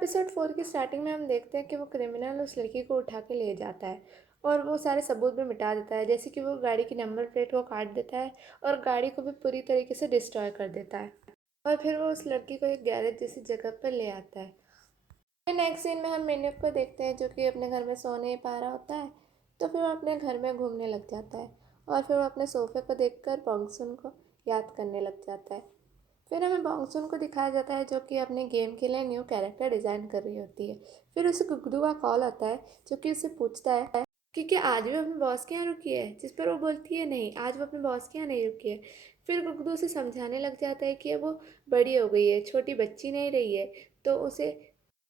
Episode 4 की starting में हम देखते हैं कि वो क्रिमिनल उस लड़की को उठा के ले जाता है और वो सारे सबूत भी मिटा देता है, जैसे कि वो गाड़ी की नंबर प्लेट को काट देता है और गाड़ी को भी पूरी तरीके से डिस्ट्रॉय कर देता है। और फिर वो उस लड़की को एक गैरेज जैसी जगह पर ले आता है। फिर नेक्स्ट सीन में हम मेन्यू को देखते हैं जो कि अपने घर में सो नहीं पा रहा होता है, तो फिर वो अपने घर में घूमने लग जाता है और फिर वो अपने सोफे को देखकर बॉन्गसुन को याद करने लग जाता है। फिर हमें बॉन्गसुन को दिखाया जाता है जो कि अपने गेम के लिए न्यू कैरेक्टर डिज़ाइन कर रही होती है। फिर उसे गुगदू का कॉल आता है जो कि उससे पूछता है कि क्या आज भी अपने बॉस के यहाँ रुकी है, जिस पर वो बोलती है नहीं, आज वो अपने बॉस के यहाँ नहीं रुकी है। फिर गुगदू उसे समझाने लग जाता है कि अब वो बड़ी हो गई है, छोटी बच्ची नहीं रही है, तो उसे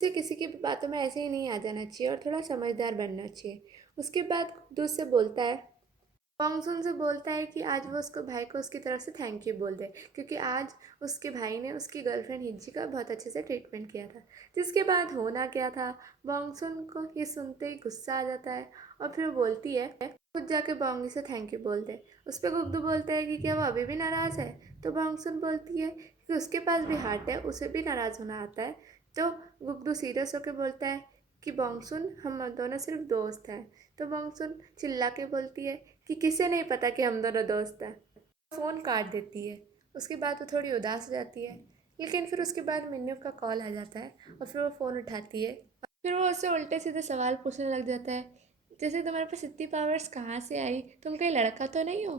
किसी की बातों में ऐसे ही नहीं आ जाना चाहिए और थोड़ा समझदार बनना चाहिए। उसके बाद गुगदू से बोलता है, बॉन्गसुन से बोलता है कि आज वो उसको भाई को उसकी तरफ से थैंक यू बोल दे, क्योंकि आज उसके भाई ने उसकी गर्लफ्रेंड हिज्जी का बहुत अच्छे से ट्रीटमेंट किया था। जिसके बाद होना क्या था, बॉन्गसुन को ये सुनते ही गुस्सा आ जाता है और फिर वो बोलती है खुद जाके बॉन्गी से थैंक यू बोल दे। उस पर गुग्दू बोलता है कि क्या वो अभी भी नाराज़ है, तो बॉन्गसुन बोलती है कि उसके पास भी हार्ट है, उसे भी नाराज़ होना आता है। तो गुग्दू सीरियस होकर बोलता है कि बॉन्गसुन हम दोनों सिर्फ दोस्त हैं। तो बॉन्गसुन चिल्ला के बोलती है कि किसे नहीं पता कि हम दोनों दोस्त हैं। फ़ोन काट देती है। उसके बाद वो थोड़ी उदास हो जाती है, लेकिन फिर उसके बाद मिन्नू का कॉल आ जाता है और फिर वो फ़ोन उठाती है। फिर वो उससे उल्टे सीधे सवाल पूछने लग जाता है, जैसे तुम्हारे पास इतनी पावर्स कहाँ से आई, तुम कहीं लड़का तो नहीं हो,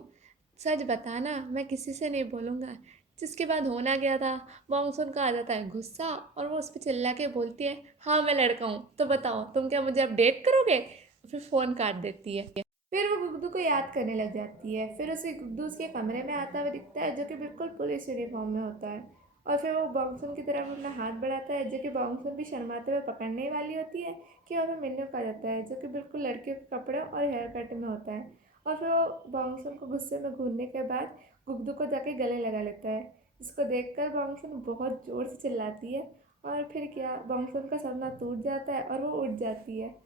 सच बताना, मैं किसी से नहीं बोलूँगा। जिसके बाद होना गया था, बॉन्गसुन का आ जाता है गुस्सा और वो उस पर चिल्ला के बोलती है, हाँ मैं लड़का हूँ, तो बताओ तुम क्या मुझे अपडेट करोगे। फिर फ़ोन काट देती है। फिर वो गुड्डू को याद करने लग जाती है। फिर उसे गुड्डू उसके कमरे में आता हुआ दिखता है जो कि बिल्कुल पुलिस यूनिफॉर्म में होता है। और फिर वो बॉन्गसुन की तरफ अपना हाथ बढ़ाता है जो कि बॉन्गसुन भी शर्माते हुए पकड़ने वाली होती है कि वह मिन्नू का जाता है जो कि बिल्कुल लड़कियों के कपड़े और हेयर कट में होता है। और फिर वो बॉन्गसुन को गुस्से में घूरने के बाद गुड्डू को जाके गले लगा लेता है, जिसको देखकर बॉन्गसुन बहुत ज़ोर से चिल्लाती है और फिर क्या, बॉन्गसुन का सपना टूट जाता है और वो उठ जाती है।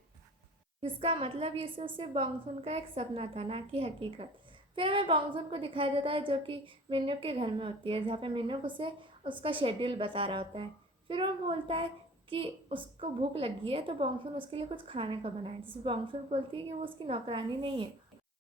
जिसका मतलब ये सब सिर्फ बॉन्गसुन का एक सपना था, ना कि हकीकत। फिर हमें बॉन्गसुन को दिखाया जाता है जो कि मिन्नू के घर में होती है, जहाँ पे मिन्नू उसे उसका शेड्यूल बता रहा होता है। फिर वो बोलता है कि उसको भूख लगी है तो बॉन्गसुन उसके लिए कुछ खाने का बनाए, जिससे बॉन्गसुन बोलती है कि वो उसकी नौकरानी नहीं है।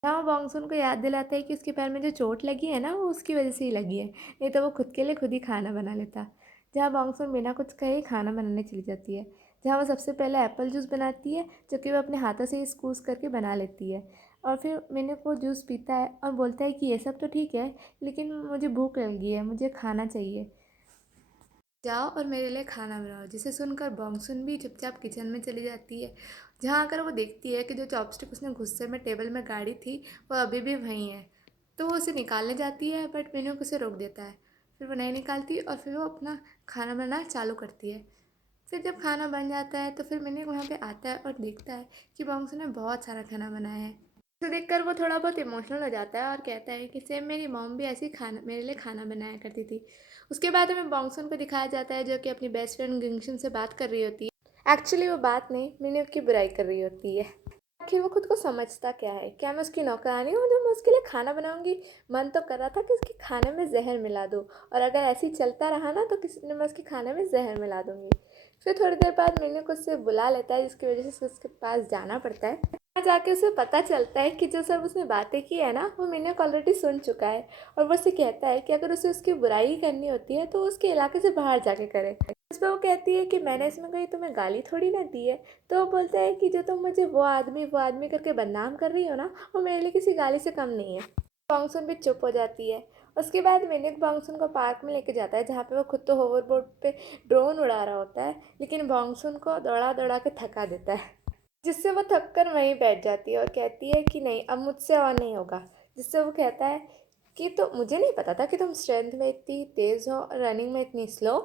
जहाँ वो बॉन्गसुन को याद दिलाता है कि उसके पैर में जो चोट लगी है ना, वो उसकी वजह से ही लगी है, नहीं तो वो खुद के लिए खुद ही खाना बना लेता। जहाँ बॉन्गसुन बिना कुछ कहे ही खाना बनाने चली जाती है, जहाँ वो सबसे पहले एप्पल जूस बनाती है जो कि वो अपने हाथों से ही स्कूज़ करके बना लेती है। और फिर मैंने वो जूस पीता है और बोलता है कि ये सब तो ठीक है, लेकिन मुझे भूख लगी है, मुझे खाना चाहिए, जाओ और मेरे लिए खाना बनाओ। जिसे सुनकर बॉन्गसुन भी चुपचाप किचन में चली जाती है, जहाँ आकर वो देखती है कि जो चॉपस्टिक उसने गुस्से में टेबल में गाड़ी थी वो अभी भी वहीं है। तो वो उसे निकालने जाती है बट मेनू उसे रोक देता है। फिर वो नहीं निकालती और फिर वो अपना खाना बनाना चालू करती है। फिर जब खाना बन जाता है तो फिर मैंने वहाँ पे आता है और देखता है कि बॉन्गसुन ने बहुत सारा खाना बनाया है। तो देखकर वो थोड़ा बहुत इमोशनल हो जाता है और कहता है कि सेम मेरी मॉम भी ऐसे ही खाना मेरे लिए खाना बनाया करती थी। उसके बाद हमें बॉन्गसुन को दिखाया जाता है जो कि अपनी बेस्ट फ्रेंड गिंगशन से बात कर रही होती है। एक्चुअली वो बात नहीं, मैंने उसकी बुराई कर रही होती है कि वो खुद को समझता क्या है, क्या मैं उसकी नौकरानी हूँ जो मैं उसके लिए खाना बनाऊंगी। मन तो कर रहा था कि उसके खाने में जहर मिला दूँ, और अगर ऐसे ही चलता रहा ना तो किसी दिन मैं उसके खाने में जहर मिला दूंगी। फिर थोड़ी देर बाद मैंने को उससे बुला लेता है, जिसकी वजह से उसके पास जाना पड़ता है। वहाँ जाके उसे पता चलता है कि जो सब उसने बातें की है ना, वो मैंने ऑलरेडी सुन चुका है। और वो उससे कहता है कि अगर उसे उसकी बुराई ही करनी होती है तो वो उसके इलाके से बाहर जाके करे। उस पर वो कहती है कि मैंने इसमें कोई तुम्हें गाली थोड़ी ना दी है। तो वो बोलता है कि जो तुम मुझे वो आदमी करके बदनाम कर रही हो ना, वो मेरे लिए किसी गाली से कम नहीं है। बॉन्गसुन भी चुप हो जाती है। उसके बाद मिनिक बॉन्गसुन को पार्क में लेके जाता है, जहाँ पे वो खुद तो होवरबोर्ड पे ड्रोन उड़ा रहा होता है, लेकिन बॉन्गसुन को दौड़ा दौड़ा के थका देता है, जिससे वो थक कर वहीं बैठ जाती है और कहती है कि नहीं, अब मुझसे और नहीं होगा। जिससे वो कहता है कि तो मुझे नहीं पता था कि तुम स्ट्रेंथ में इतनी तेज़ हो और रनिंग में इतनी स्लो।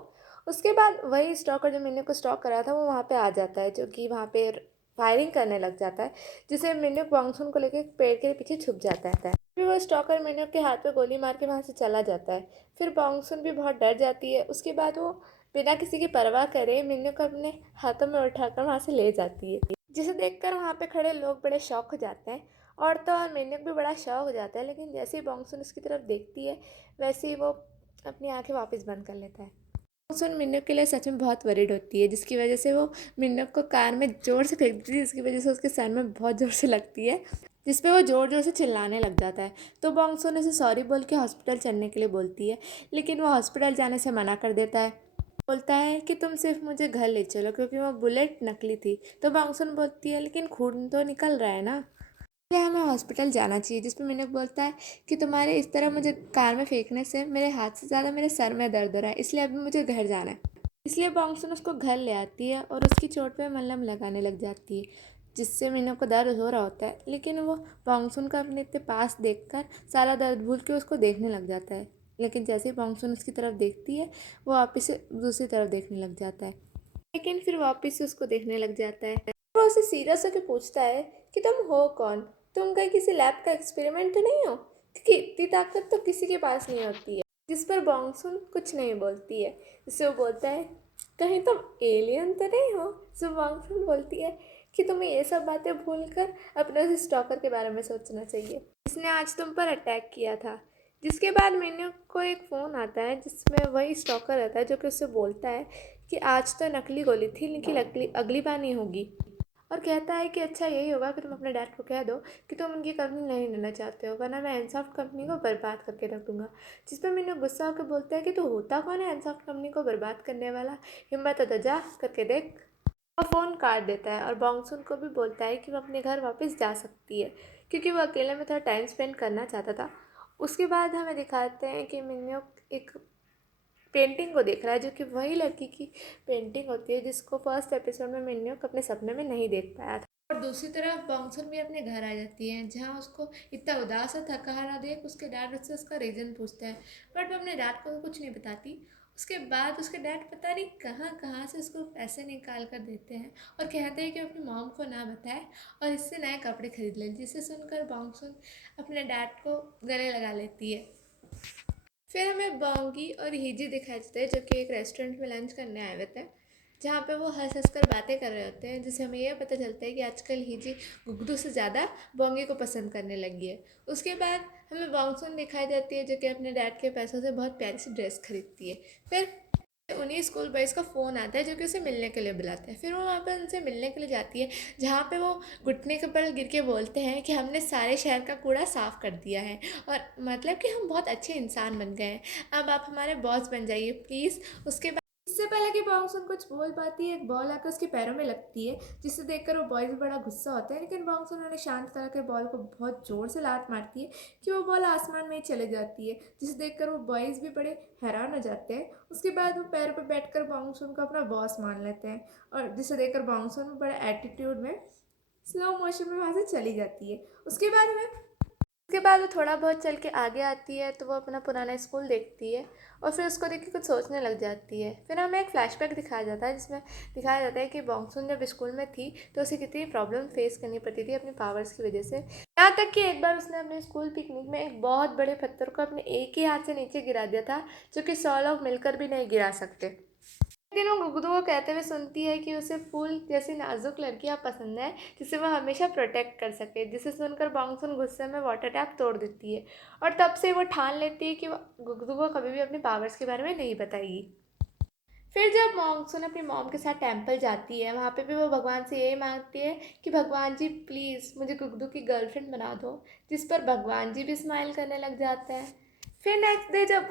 उसके बाद वही स्टॉकर जो मैंने को स्टॉक करा था वो वहाँ पे आ जाता है, जो कि वहाँ पे फायरिंग करने लग जाता है, जिसे मिन्युक बॉन्गसुन को लेकर पेड़ के पीछे छुप जाता है। फिर वो स्टॉकर मिन्युक के हाथ पे गोली मार के वहाँ से चला जाता है। फिर बॉन्गसुन भी बहुत डर जाती है। उसके बाद वो बिना किसी की परवाह करे मिन्युक को अपने हाथों में उठाकर वहाँ से ले जाती है, जिसे देखकर वहाँ पे खड़े लोग बड़े शौक हो जाते हैं। और तो और मिन्युक भी बड़ा शौक हो जाता है, लेकिन जैसे ही बॉन्गसुन उसकी तरफ देखती है वैसे ही वो अपनी आंखें वापस बंद कर लेता है। सुन मिन्नक के लिए सच में बहुत वरीड होती है, जिसकी वजह से वो मिन्नक को कार में ज़ोर से फेंक देती है, जिसकी वजह से उसके सर में बहुत ज़ोर से लगती है, जिस पे वो ज़ोर ज़ोर से चिल्लाने लग जाता है। तो बॉन्गसुन उसे सॉरी बोल के हॉस्पिटल चलने के लिए बोलती है, लेकिन वो हॉस्पिटल जाने से मना कर देता है। बोलता है कि तुम सिर्फ मुझे घर ले चलो, क्योंकि वो बुलेट नकली थी। तो बॉन्गसुन बोलती है लेकिन खून तो निकल रहा है ना, इसलिए हमें हॉस्पिटल जाना चाहिए। जिस पे मिनक बोलता है कि तुम्हारे इस तरह मुझे कार में फेंकने से मेरे हाथ से ज़्यादा मेरे सर में दर्द हो रहा है, इसलिए अभी मुझे घर जाना है। इसलिए बॉन्गसुन उसको घर ले आती है और उसकी चोट पे मलहम लगाने लग जाती है, जिससे मिनक को दर्द हो रहा होता है, लेकिन वो बॉन्गसुन को अपने इतने पास देखकर सारा दर्द भूल के उसको देखने लग जाता है। लेकिन जैसे ही बॉन्गसुन उसकी तरफ देखती है, वो वापस से दूसरी तरफ देखने लग जाता है, लेकिन फिर वापस से उसको देखने लग जाता है। वो उसे सीरियस होकर पूछता है कि तुम हो कौन, तुम कहीं किसी लैब का एक्सपेरिमेंट तो नहीं हो, क्योंकि इतनी ताकत तो किसी के पास नहीं होती है। जिस पर बॉन्गसुन कुछ नहीं बोलती है, जिससे वो बोलता है कहीं तुम एलियन तो नहीं हो। सो बॉन्गसुन बोलती है कि तुम्हें ये सब बातें भूलकर अपने उस स्टॉकर के बारे में सोचना चाहिए, जिसने आज तुम पर अटैक किया था। जिसके बाद मेन्यू को एक फ़ोन आता है, जिसमें वही स्टॉकर रहता है, जो कि उससे बोलता है कि आज तो नकली गोली थी, लेकिन अगली बार नहीं होगी। और कहता है कि अच्छा यही होगा कि तुम अपने डैड को कह दो कि तुम उनकी कंपनी नहीं लेना चाहते हो, वरना मैं एनसॉफ्ट कंपनी को बर्बाद करके रख दूंगा। जिस पर मैंने गुस्सा होकर बोलता है कि तू होता कौन है एनसॉफ्ट कंपनी को बर्बाद करने वाला, हिम्मत है तो जा करके देख। और फ़ोन काट देता है और बॉन्गसुन को भी बोलता है कि वो अपने घर वापस जा सकती है, क्योंकि वो अकेले में थोड़ा टाइम स्पेंड करना चाहता था। उसके बाद हमें दिखाते हैं कि मिन्यो एक पेंटिंग को देख रहा है, जो कि वही लड़की की पेंटिंग होती है जिसको फर्स्ट एपिसोड में मिन्योक अपने सपने में नहीं देख पाया था। और दूसरी तरफ बॉन्गसुन भी अपने घर आ जाती है, जहाँ उसको इतना उदास और थका हारा देख उसके डैड उससे उसका रीज़न पूछता है, बट वो अपने डैड को कुछ नहीं बताती। उसके बाद उसके डैड पता नहीं कहाँ कहाँ से उसको पैसे निकाल कर देते हैं और कहते हैं कि अपनी मॉम को ना बताए और इससे नए कपड़े खरीद ले, जिसे सुनकर बॉन्गसुन अपने डैड को गले लगा लेती है। फिर हमें बोंगी और हिजी दिखाई देते हैं, जो कि एक रेस्टोरेंट में लंच करने आए हुए थे, जहाँ पे वो हंस हंस कर बातें कर रहे होते हैं, जिससे हमें यह पता चलता है कि आजकल हिजी गुगदू से ज़्यादा बोंगी को पसंद करने लगी है। उसके बाद हमें बॉन्गसुन दिखाई देती है, जो कि अपने डैड के पैसों से बहुत प्यारी सी ड्रेस खरीदती है। फिर उन्हीं स्कूल बॉयज़ का फ़ोन आता है, जो कि उसे मिलने के लिए बुलाते हैं। फिर वो वहाँ पर उनसे मिलने के लिए जाती है, जहाँ पे वो घुटने के बल गिर के बोलते हैं कि हमने सारे शहर का कूड़ा साफ़ कर दिया है और मतलब कि हम बहुत अच्छे इंसान बन गए हैं, अब आप हमारे बॉस बन जाइए प्लीज़। उसके बाद इससे पहले कि बॉन्गसुन कुछ बोल पाती है, एक बॉल आकर उसके पैरों में लगती है, जिसे देखकर वो बॉयज़ भी बड़ा गुस्सा होता है, लेकिन बॉन्गसुन उन्हें शांत करके बॉल को बहुत ज़ोर से लात मारती है कि वो बॉल आसमान में ही चले जाती है, जिसे देखकर वो बॉयज़ भी बड़े हैरान हो जाते हैं। उसके बाद वो पैर पर बैठकर बॉन्गसुन को अपना बॉस मान लेते हैं, और जिसे देखकर बॉन्गसुन बड़े एटीट्यूड में स्लो मोशन में वहाँ से चली जाती है। उसके बाद वो थोड़ा बहुत चल के आगे आती है, तो वो अपना पुराना स्कूल देखती है और फिर उसको देख के कुछ सोचने लग जाती है। फिर हमें एक फ्लैशबैक दिखाया जाता है, जिसमें दिखाया जाता है कि बॉन्गसुन जब स्कूल में थी तो उसे कितनी प्रॉब्लम फेस करनी पड़ती थी अपनी पावर्स की वजह से। यहाँ तक कि एक बार उसने अपने स्कूल पिकनिक में एक बहुत बड़े पत्थर को अपने एक ही हाथ से नीचे गिरा दिया था, जो कि 100 लोग मिलकर भी नहीं गिरा सकते। लेकिन वो गुगदू को कहते हुए सुनती है कि उसे फूल जैसी नाजुक लड़कियां पसंद है, जिसे वह हमेशा प्रोटेक्ट कर सके, जिसे सुनकर बॉन्गसुन गुस्से में वाटर टैप तोड़ देती है और तब से वो ठान लेती है कि वो गुगदू को कभी भी अपनी पावर्स के बारे में नहीं बताएगी। फिर जब बॉन्गसुन अपनी मॉम के साथ टेंपल जाती है, वहाँ पे भी वो भगवान से यही मांगती है कि भगवान जी प्लीज़ मुझे गुगदू की गर्लफ्रेंड बना दो, जिस पर भगवान जी भी स्माइल करने लग जाते हैं। फिर नेक्स्ट डे जब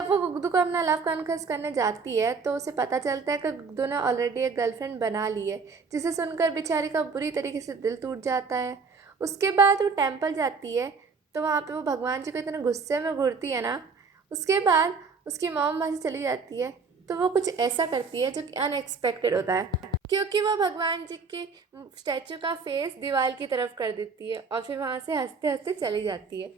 वो गुगदू को अपना लव कन्फेस करने जाती है, तो उसे पता चलता है कि गुगदू ने ऑलरेडी एक गर्लफ्रेंड बना ली है, जिसे सुनकर बेचारी का बुरी तरीके से दिल टूट जाता है। उसके बाद वो टेंपल जाती है, तो वहाँ पे वो भगवान जी को इतने गुस्से में घूरती है ना। उसके बाद उसकी मॉम वहाँ से चली जाती है, तो वो कुछ ऐसा करती है जो कि अनएक्सपेक्टेड होता है, क्योंकि वो भगवान जी के स्टैचू का फेस दीवार की तरफ कर देती है और फिर वहाँ से हंसते हंसते चली जाती है।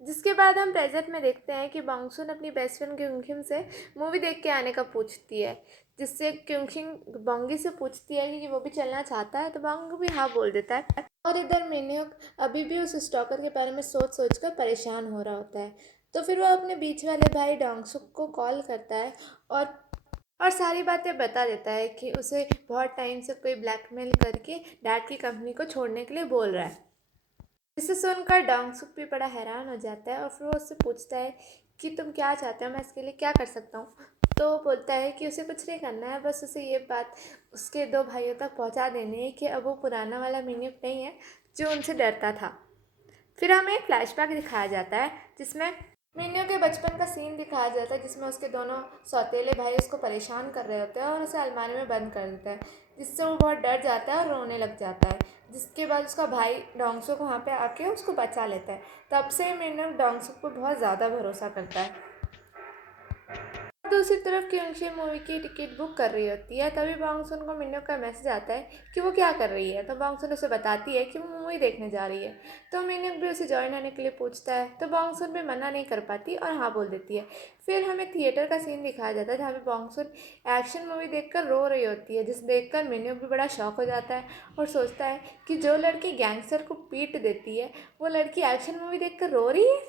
जिसके बाद हम प्रेजेंट में देखते हैं कि बॉन्गसुन अपनी बेस्ट फ्रेंड क्योंकिंग से मूवी देख के आने का पूछती है, जिससे क्योंकिंग बॉन्गी से पूछती है कि वो भी चलना चाहता है, तो बॉन्ग भी हाँ बोल देता है। और इधर मिन्योक अभी भी उस स्टॉकर के बारे में सोच सोच कर परेशान हो रहा होता है, तो फिर वो अपने बीच वाले भाई डोंगसुक को कॉल करता है और और सारी बातें बता देता है कि उसे बहुत टाइम से कोई ब्लैकमेल करके डैड की कंपनी को छोड़ने के लिए बोल रहा है। जिसे सुनकर डोंगसुक भी बड़ा हैरान हो जाता है और फिर वो उससे पूछता है कि तुम क्या चाहते हो, मैं इसके लिए क्या कर सकता हूँ। तो वो बोलता है कि उसे कुछ नहीं करना है, बस उसे ये बात उसके 2 भाइयों तक पहुंचा देनी है कि अब वो पुराना वाला मिन्युक नहीं है जो उनसे डरता था। फिर हमें एक फ्लैशबैक दिखाया जाता है जिसमें मिन्यू के बचपन का सीन दिखाया जाता है, जिसमें उसके दोनों सौतेले भाई उसको परेशान कर रहे होते हैं और उसे अलमारी में बंद कर देता है, जिससे वो बहुत डर जाता है और रोने लग जाता है। जिसके बाद उसका भाई डोंगसो को वहाँ पे आके उसको बचा लेता है। तब से मिन्यू डोंगसो पर बहुत ज़्यादा भरोसा करता है। दूसरी तरफ क्योंकि मूवी की टिकट बुक कर रही होती है, तभी बांगसुन को मिन्नू का मैसेज आता है कि वो क्या कर रही है। तो बांगसुन उसे बताती है कि वो मूवी देखने जा रही है। तो मिन्नू भी उसे ज्वाइन होने के लिए पूछता है, तो बांगसुन भी मना नहीं कर पाती और हाँ बोल देती है। फिर हमें थिएटर का सीन दिखाया जाता है जहाँ पे बांगसुन एक्शन मूवी देखकर रो रही होती है, जिसे देखकर मिन्नू भी बड़ा शौक हो जाता है और सोचता है कि जो लड़की गैंगस्टर को पीट देती है वो लड़की एक्शन मूवी देखकर रो रही है।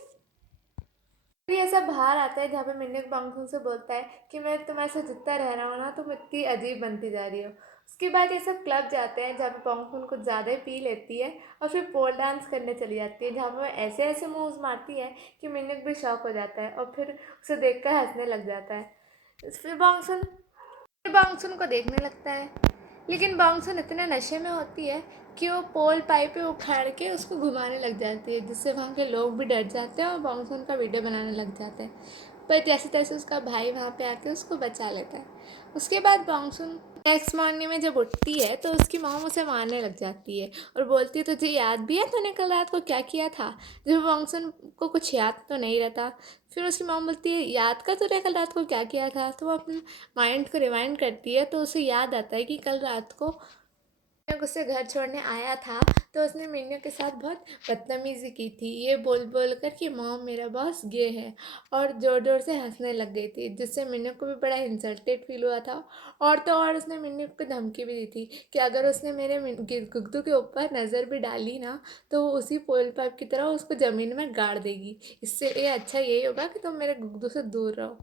फिर ये सब बाहर आता है जहाँ पे मिन्नू बांगसुन से बोलता है कि मैं तुम्हारे साथ जितना रह रहा हूँ ना, तुम इतनी अजीब बनती जा रही हो। उसके बाद ये सब क्लब जाते हैं जहाँ पे बांगसुन कुछ ज़्यादा ही पी लेती है और फिर पोल डांस करने चली जाती है, जहाँ पे वो ऐसे ऐसे मूव्स मारती है कि मिन्नू भी शॉक हो जाता है और फिर उसे देखकर हंसने लग जाता है। फिर बांगसुन को देखने लगता है, लेकिन बांगसुन इतने नशे में होती है कि वो पोल पाइप पे उखाड़ के उसको घुमाने लग जाती है, जिससे वहाँ के लोग भी डर जाते हैं और बांगसुन का वीडियो बनाने लग जाते हैं। पर जैसे तैसे उसका भाई वहाँ पे आके उसको बचा लेता है। उसके बाद बांगसुन नेक्स्ट मॉर्निंग में जब उठती है तो उसकी मॉम उसे मारने लग जाती है और बोलती है, तुझे याद भी है तूने कल रात को क्या किया था? जब बांगसुन को कुछ याद तो नहीं रहता। फिर उसकी मॉम बोलती है, याद कर तूने कल रात को क्या किया था? तो वो अपने माइंड को रिवाइंड करती है तो उसे याद आता है कि कल रात को मिन्नू उसे घर छोड़ने आया था तो उसने मिन्नू के साथ बहुत बदतमीज़ी की थी, ये बोल बोल कर कि मॉम मेरा बॉस गे है, और ज़ोर ज़ोर से हंसने लग गई थी, जिससे मिन्नू को भी बड़ा इंसल्टेड फील हुआ था। और तो और उसने मिन्नू को धमकी भी दी थी कि अगर उसने मेरे गुग्गू के ऊपर नज़र भी डाली ना तो वो उसी पोल पाइप की तरह उसको ज़मीन में गाड़ देगी। इससे ये अच्छा यही होगा कि तुम मेरे गुग्गू से दूर रहो।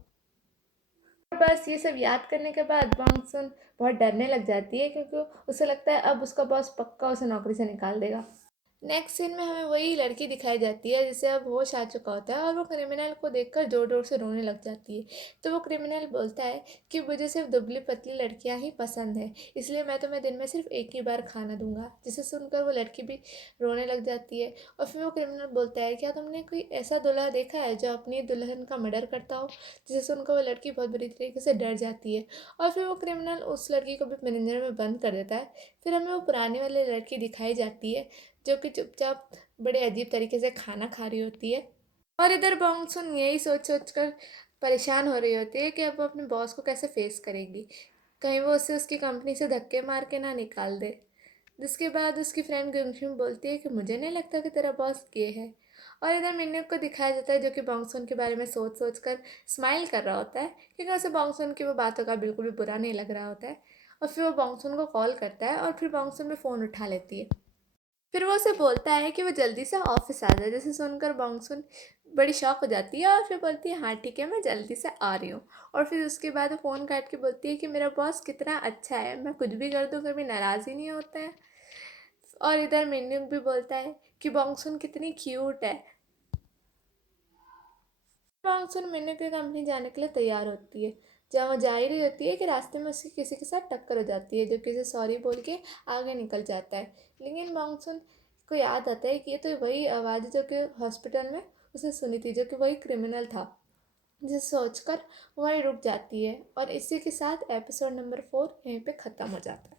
बस ये सब याद करने के बाद बांगसुन बहुत डरने लग जाती है, क्योंकि उसे लगता है अब उसका बॉस पक्का उसे नौकरी से निकाल देगा। नेक्स्ट सीन में हमें वही लड़की दिखाई जाती है जिसे अब होश आ चुका होता है और वो क्रिमिनल को देखकर जोर जोर से रोने लग जाती है। तो वो क्रिमिनल बोलता है कि मुझे सिर्फ दुबली पतली लड़कियां ही पसंद है, इसलिए मैं तुम्हें दिन में सिर्फ एक ही बार खाना दूंगा। जिसे सुनकर वो लड़की भी रोने लग जाती है। और फिर वो क्रिमिनल बोलता है, क्या तुमने कोई ऐसा दूल्हा देखा है जो अपनी दुल्हन का मर्डर करता हो? जिसे सुनकर वो लड़की बहुत बुरी तरीके से डर जाती है और फिर वो क्रिमिनल उस लड़की को भी पिंजरे में बंद कर देता है। फिर हमें वो पुराने वाली लड़की दिखाई जाती है जो कि चुपचाप बड़े अजीब तरीके से खाना खा रही होती है। और इधर बांगसुन यही सोच सोच कर परेशान हो रही होती है कि अब वो अपने बॉस को कैसे फेस करेगी, कहीं वो उसे उसकी कंपनी से धक्के मार के ना निकाल दे। जिसके बाद उसकी फ्रेंड गुमशुम बोलती है कि मुझे नहीं लगता कि तेरा बॉस गे है। और इधर मिन्नू को दिखाया जाता है जो कि बांगसुन के बारे में सोच सोच कर स्माइल कर रहा होता है, क्योंकि उसे बांगसुन की वो बातों का बिल्कुल भी बुरा नहीं लग रहा होता है। और फिर वो बांगसुन को कॉल करता है और फिर बांगसुन भी फ़ोन उठा लेती है। फिर वो उसे बोलता है कि वो जल्दी से ऑफिस आ जाए, जिसे सुनकर बांगसुन बड़ी शॉक हो जाती है और फिर बोलती है, हाँ ठीक है मैं जल्दी से आ रही हूँ। और फिर उसके बाद वो फ़ोन काट के बोलती है कि मेरा बॉस कितना अच्छा है, मैं कुछ भी कर दूँ कभी नाराज़ ही नहीं होता है। और इधर मिन्युक भी बोलता है कि बांगसुन कितनी क्यूट है। बांगसुन मिन्युक की कंपनी जाने के लिए तैयार होती है, जहाँ वो जा ही रही होती है कि रास्ते में उसकी किसी के साथ टक्कर हो जाती है, जो किसी सॉरी बोल के आगे निकल जाता है। लेकिन बांगसुन को याद आता है कि ये तो वही आवाज़ है जो कि हॉस्पिटल में उसने सुनी थी, जो कि वही क्रिमिनल था। जिसे सोचकर वहीं रुक जाती है और इसी के साथ एपिसोड नंबर 4 यहीं पे ख़त्म हो जाता है।